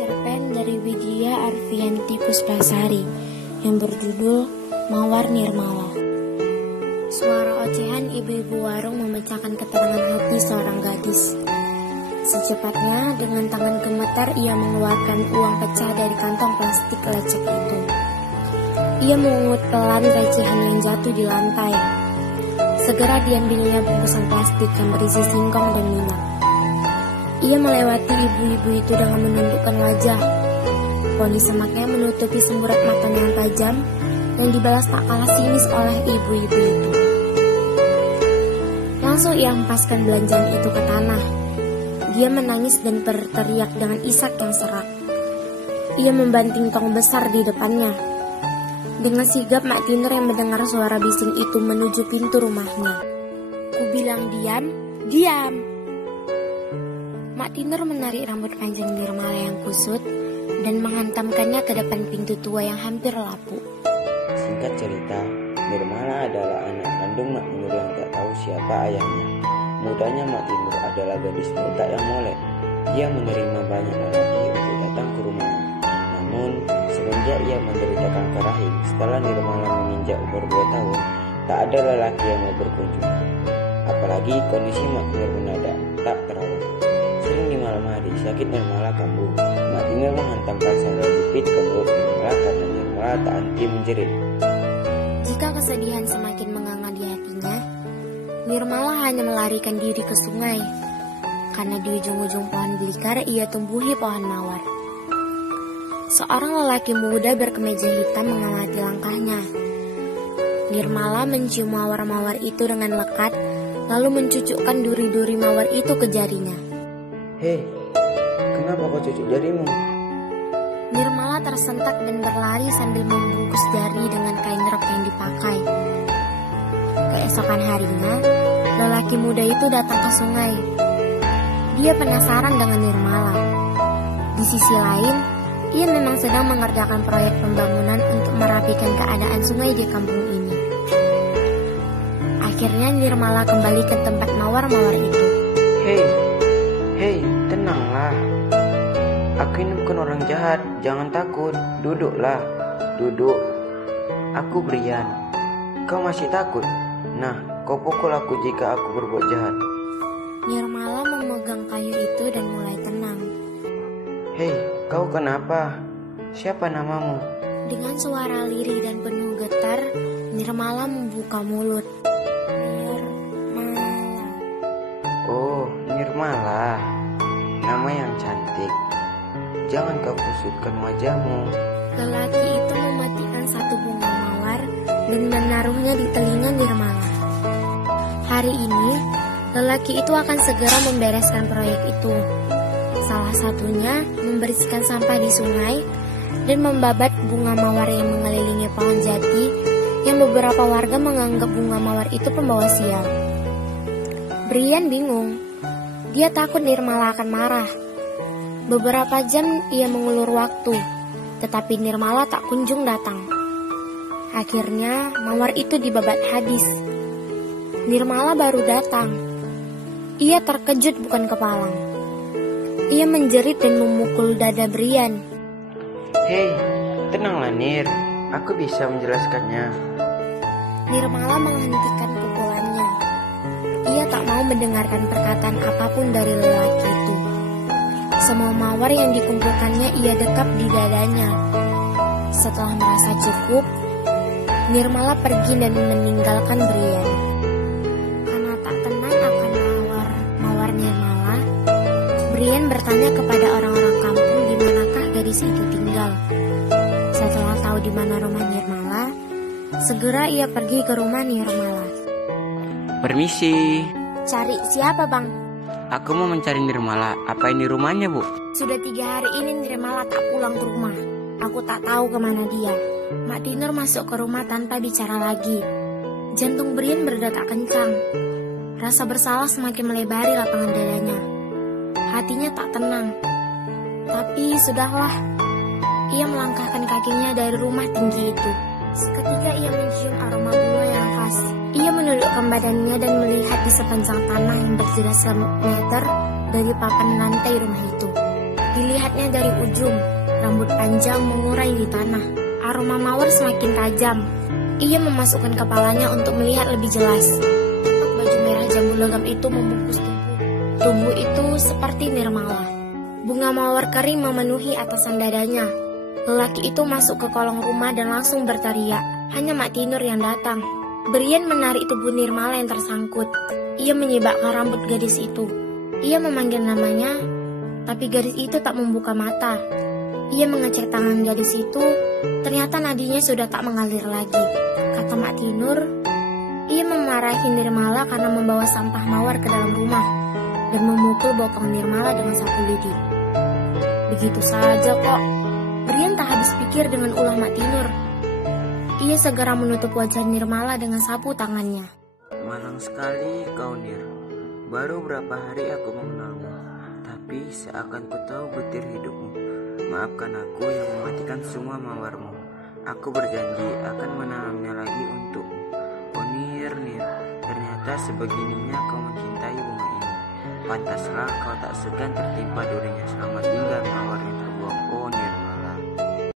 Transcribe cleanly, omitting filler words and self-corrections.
cerpen dari Widya Arfianti Puspasari yang berjudul Mawar Nirmala. Suara ocehan ibu-ibu warung memecahkan keterangan hati seorang gadis. Secepatnya dengan tangan gemetar ia mengeluarkan uang pecah dari kantong plastik lecek itu. Ia mengungut pelan recehan yang jatuh di lantai. Segera diambilnya bungkusan plastik yang berisi singkong dan minyak. Ia melewati ibu-ibu itu dengan menundukkan wajah. Poni semaknya menutupi semburat matanya yang tajam dan dibalas tak kalah sinis oleh ibu-ibu itu. Langsung ia hempaskan belanjaan itu ke tanah. Dia menangis dan berteriak dengan isak yang serak. Ia membanting tong besar di depannya. Dengan sigap Mak Tiner yang mendengar suara bising itu menuju pintu rumahnya. Ku bilang diam, diam. Mak Tiner menarik rambut panjang Nirmala yang kusut dan menghantamkannya ke depan pintu tua yang hampir lapuk. Singkat cerita, Nirmala adalah anak kandung Mak Tinur yang tak tahu siapa ayahnya. Mudanya Mak Tinur adalah gadis buta yang molek. Dia menerima banyak lelaki untuk datang ke rumahnya. Namun, semenjak ia menderita kanker rahim, setelah Nirmala menginjak umur 2 tahun, tak ada lelaki yang mau berkunjung. Apalagi kondisi Mak Tinur mendadak tak terawat. Sering di malam hari, sakit Nirmala kambuh. Mak Tinur menghantamkan sandal jepit ke mulut Nirmala karena Nirmala tak henti menjerit. Jika kesedihan semakin menganga di hatinya, Nirmala hanya melarikan diri ke sungai. Karena di ujung-ujung pohon belukar ia tumbuhi pohon mawar. Seorang lelaki muda berkemeja hitam mengamati langkahnya. Nirmala mencium mawar-mawar itu dengan lekat, lalu mencucukkan duri-duri mawar itu ke jarinya. Hei, kenapa kau cucuk jarimu? Nirmala tersentak dan berlari sambil membungkus jari dengan kain rok yang dipakai. Keesokan harinya, lelaki muda itu datang ke sungai. Dia penasaran dengan Nirmala. Di sisi lain, ia memang sedang mengerjakan proyek pembangunan untuk merapikan keadaan sungai di kampung ini. Akhirnya Nirmala kembali ke tempat mawar-mawar itu. Hei, tenanglah. Aku ini bukan orang jahat, jangan takut. Duduklah, duduk. Aku Brian. Kau masih takut? Nah, kau pukul aku jika aku berbuat jahat. Nirmala memegang kayu itu dan mulai tenang. Hei, kau kenapa? Siapa namamu? Dengan suara lirih dan penuh getar, Nirmala membuka mulut. Nirmala. Oh, Nirmala. Nama yang cantik. Jangan kau kusutkan wajahmu. Lelaki itu mematikan satu bunga mawar dan menaruhnya di telinga Nirmala. Hari ini, lelaki itu akan segera membereskan proyek itu. Salah satunya membersihkan sampah di sungai dan membabat bunga mawar yang mengelilingi pohon jati yang beberapa warga menganggap bunga mawar itu pembawa sial. Brian bingung. Dia takut Nirmala akan marah. Beberapa jam ia mengulur waktu, tetapi Nirmala tak kunjung datang. Akhirnya mawar itu dibabat habis. Nirmala baru datang. Ia terkejut bukan kepalang. Ia menjerit dan memukul dada Brian. Hei, tenanglah Nir. Aku bisa menjelaskannya. Nirmala menghentikan pukulannya. Ia tak mau mendengarkan perkataan apapun dari lelaki itu. Semua mawar yang dikumpulkannya ia dekap di dadanya. Setelah merasa cukup, Nirmala pergi dan meninggalkan Brian. Karena tak tenang akan mawar Nirmala, Brian bertanya kepada orang-orang kampung di manakah gadis itu tinggal. Setelah tahu di mana rumah Nirmala, segera ia pergi ke rumah Nirmala. Permisi. Cari siapa, Bang? Aku mau mencari Nirmala. Apa ini rumahnya, Bu? Sudah 3 hari ini Nirmala tak pulang ke rumah. Aku tak tahu kemana dia. Mak Tinur masuk ke rumah tanpa bicara lagi. Jantung Brian berdetak kencang. Rasa bersalah semakin melebari lapangan dadanya. Hatinya tak tenang. Tapi sudahlah. Ia melangkahkan kakinya dari rumah tinggi itu. Seketika ia mencium aroma bunga yang khas. Ia menundukkan badannya dan melihat di sepanjang tanah yang berjarak semeter dari papan lantai rumah itu. Di Dilihatnya dari ujung, rambut panjang mengurai di tanah. Aroma mawar semakin tajam. Ia memasukkan kepalanya untuk melihat lebih jelas. Baju merah jambu logam itu membungkus tubuh. Tubuh itu seperti nirmala. Bunga mawar kering memenuhi atasan dadanya. Lelaki itu masuk ke kolong rumah dan langsung berteriak. Hanya Mak Tinur yang datang. Brian menarik tubuh nirmala yang tersangkut. Ia menyibakkan rambut gadis itu. Ia memanggil namanya, tapi gadis itu tak membuka mata. Ia mengecek tangan gadis itu, ternyata nadinya sudah tak mengalir lagi. Kata Mak Tinur, ia memarahi Nirmala karena membawa sampah mawar ke dalam rumah dan memukul bokong Nirmala dengan sapu lidi. Begitu saja kok. Brian tak habis pikir dengan ulah Mak Tinur. Ia segera menutup wajah Nirmala dengan sapu tangannya. Malang sekali kau, Nir. Baru berapa hari aku mengenalmu, tapi seakan ku tahu butir hidupmu. Maafkan aku yang mematikan semua mawarmu. Aku berjanji akan menanamnya lagi untukmu. Oh Nir, ternyata sebegininya kau mencintai bunga ini. Pantaslah kau tak segan tertimpa duri